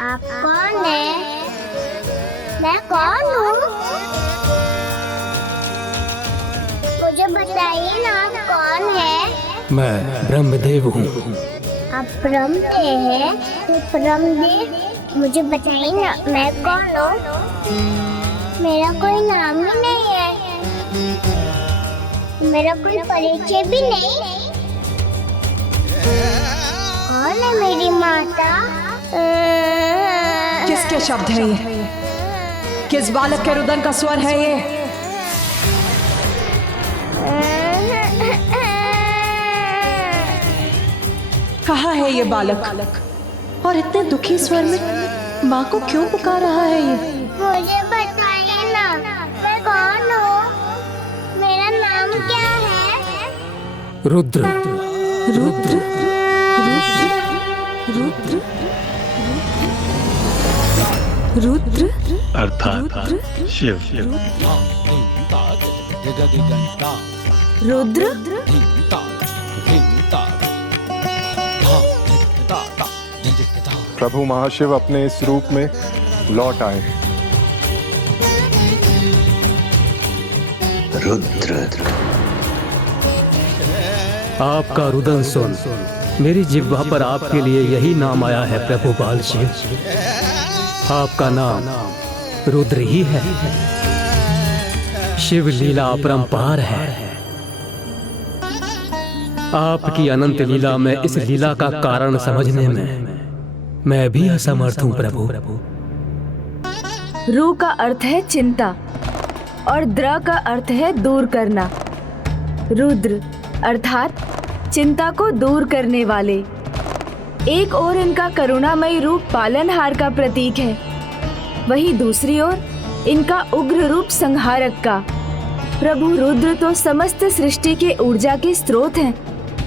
आप कौन है? मैं कौन हूँ? मुझे बताइए ना, आप कौन है? मैं ब्रह्मदेव हूँ। आप ब्रह्मदेव हैं? तो ब्रह्मदेव, मुझे बताइए ना, मैं कौन हूँ? मेरा कोई नाम ही नहीं है, मेरा कोई परिचय भी नहीं। कौन है मेरी माता? किसके शब्द है ये? किस बालक के रुदन का स्वर है ये? कहाँ है ये बालक? और इतने दुखी स्वर में माँ को क्यों पुकार रहा है ये? मुझे बताइए ना, मैं कौन हूँ? मेरा नाम क्या है? रुद्र। रुद्र, रुद्र, रुद्र, अर्थात शिव। रुद्र। प्रभु महाशिव अपने इस रूप में लौट आए। रुद्र। आपका रुदन सुन, मेरी जिह्वा पर आपके लिए यही नाम आया है प्रभु बाल शिव। आपका नाम रुद्र ही है। शिव लीला अपरंपार है। आपकी अनंत लीला में इस लीला का कारण समझने में मैं भी असमर्थ हूँ प्रभु। रू का अर्थ है चिंता और द्र का अर्थ है दूर करना। रुद्र अर्थात चिंता को दूर करने वाले। एक ओर इनका करुणामयी रूप पालनहार का प्रतीक है, वहीं दूसरी ओर इनका उग्र रूप संहारक का। प्रभु रुद्र तो समस्त सृष्टि के ऊर्जा के स्रोत हैं,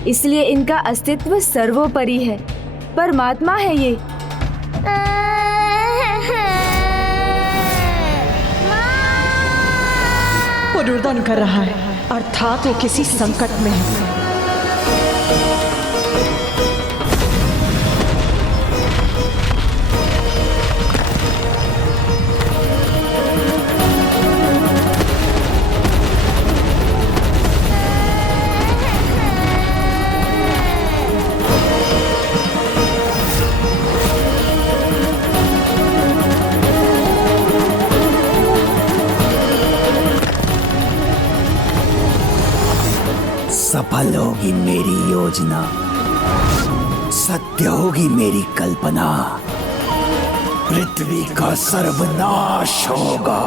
इसलिए इनका अस्तित्व सर्वोपरि है। परमात्मा है ये। वो रुदन कर रहा है, अर्थात वो किसी संकट में है। सफल होगी मेरी योजना, सत्य होगी मेरी कल्पना, पृथ्वी का सर्वनाश होगा।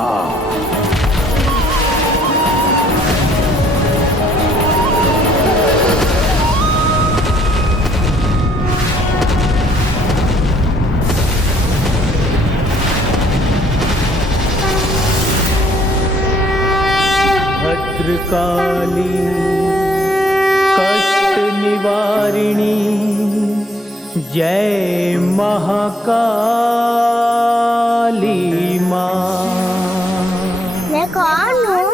भद्रकाली कष्ट निवारिणी, जय महाकाली माँ। मैं कौन हूँ?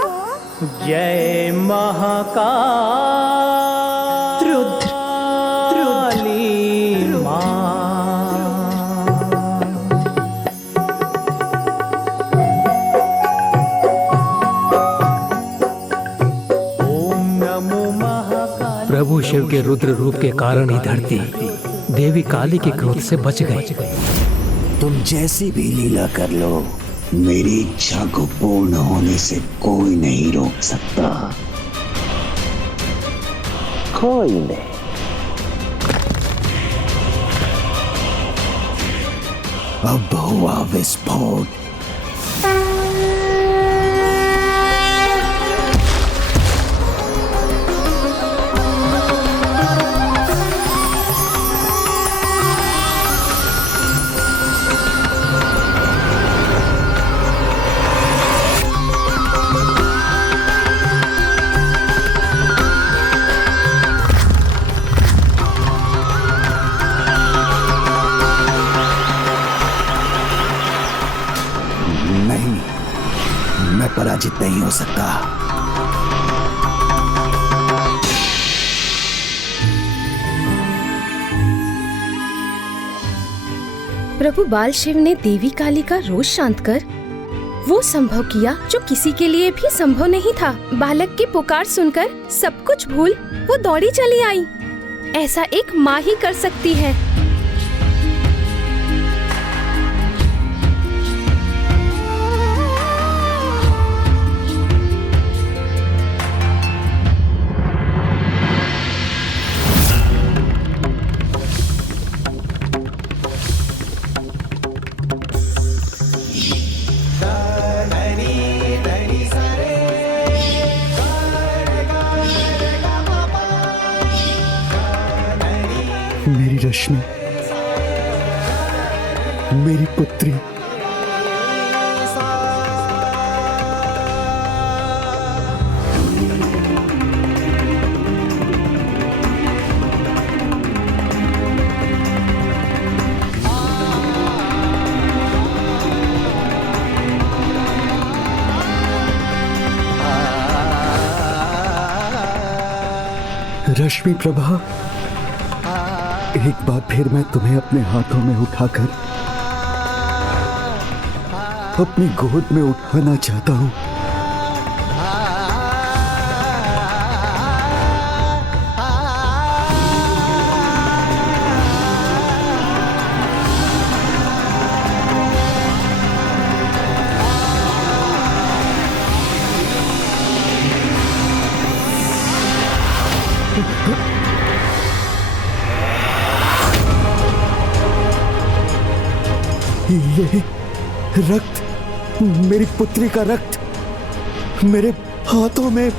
जय महाकाली माँ। प्रभु शिव के रुद्र रूप के कारण ही धरती देवी काली के क्रोध से बच गई। तुम जैसी भी लीला कर लो, मेरी इच्छा को पूर्ण होने से कोई नहीं रोक सकता। कोई नहीं। अब हुआ विस्फोट। मैं पराजित नहीं हो सकता। प्रभु बाल शिव ने देवी काली का रोष शांत कर वो संभव किया जो किसी के लिए भी संभव नहीं था। बालक की पुकार सुनकर सब कुछ भूल वो दौड़ी चली आई। ऐसा एक माँ ही कर सकती है। मेरी रश्मि, मेरी पुत्री, रश्मि प्रभा, एक बार फिर मैं तुम्हें अपने हाथों में उठाकर अपनी गोद में उठाना चाहता हूं। ये रक्त, मेरी पुत्री का रक्त मेरे हाथों में।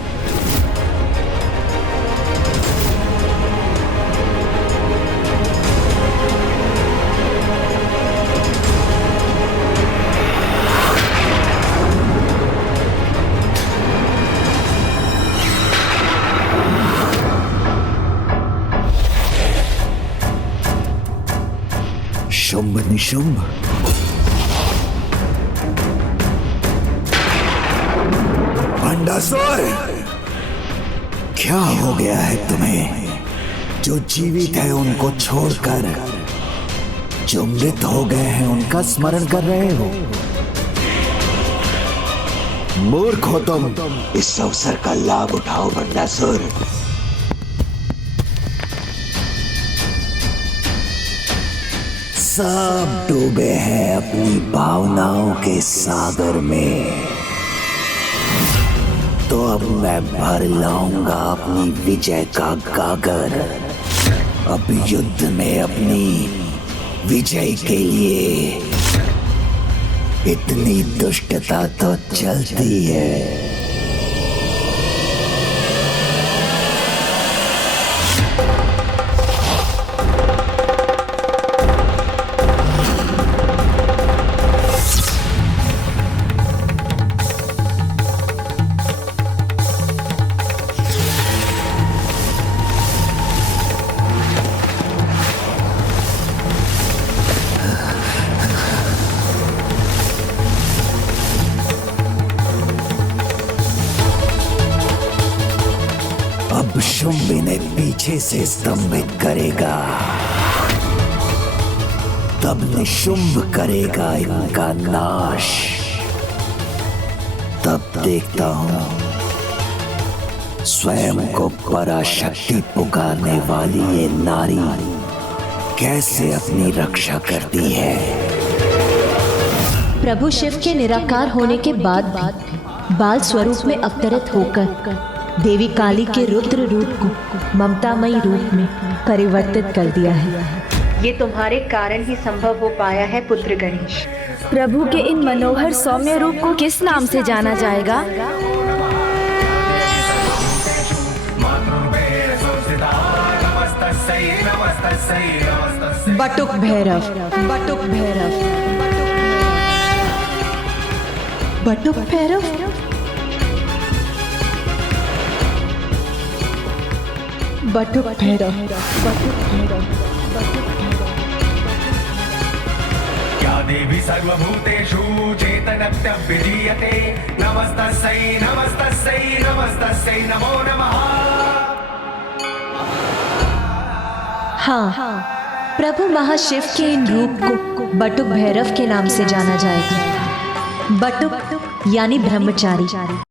शुंभ निशुंभ, भंडासुर, क्या हो गया है तुम्हें? जो जीवित है उनको छोड़कर जो मृत हो गए हैं उनका स्मरण कर रहे हो। मूर्ख हो तुम। इस अवसर का लाभ उठाओ भंडासुर। सब डूबे हैं अपनी भावनाओं के सागर में, तो अब मैं भर लाऊंगा अपनी विजय का गागर। अब युद्ध में अपनी विजय के लिए इतनी दुष्टता तो चलती है। अब शुंभ इन्हें पीछे से स्तंभित करेगा, तब निशुंभ करेगा इनका नाश। तब देखता हूं स्वयं को पराशक्ति पुकारने वाली ये नारी कैसे अपनी रक्षा करती है। प्रभु शिव के निराकार होने के बाद बाल स्वरूप में अवतरित होकर देवी काली के रुद्र रूप को ममतामयी रूप में परिवर्तित कर दिया है। ये तुम्हारे कारण ही संभव हो पाया है पुत्र गणेश। प्रभु के इन मनोहर सौम्य रूप को किस नाम से जाना जाएगा? बटुक भैरव, बटुक भैरव, बटुक भैरव, बटुक भैरव, बटुक भैरव। या देवी सर्वभूतेषु चेतनत्य विधीयते नमस्तस्यै नमस्तस्यै नमस्तस्यै नमो नमः। हाँ, प्रभु महाशिव के इन रूप को बटुक भैरव के नाम से जाना जाएगा। बटुक यानी ब्रह्मचारी,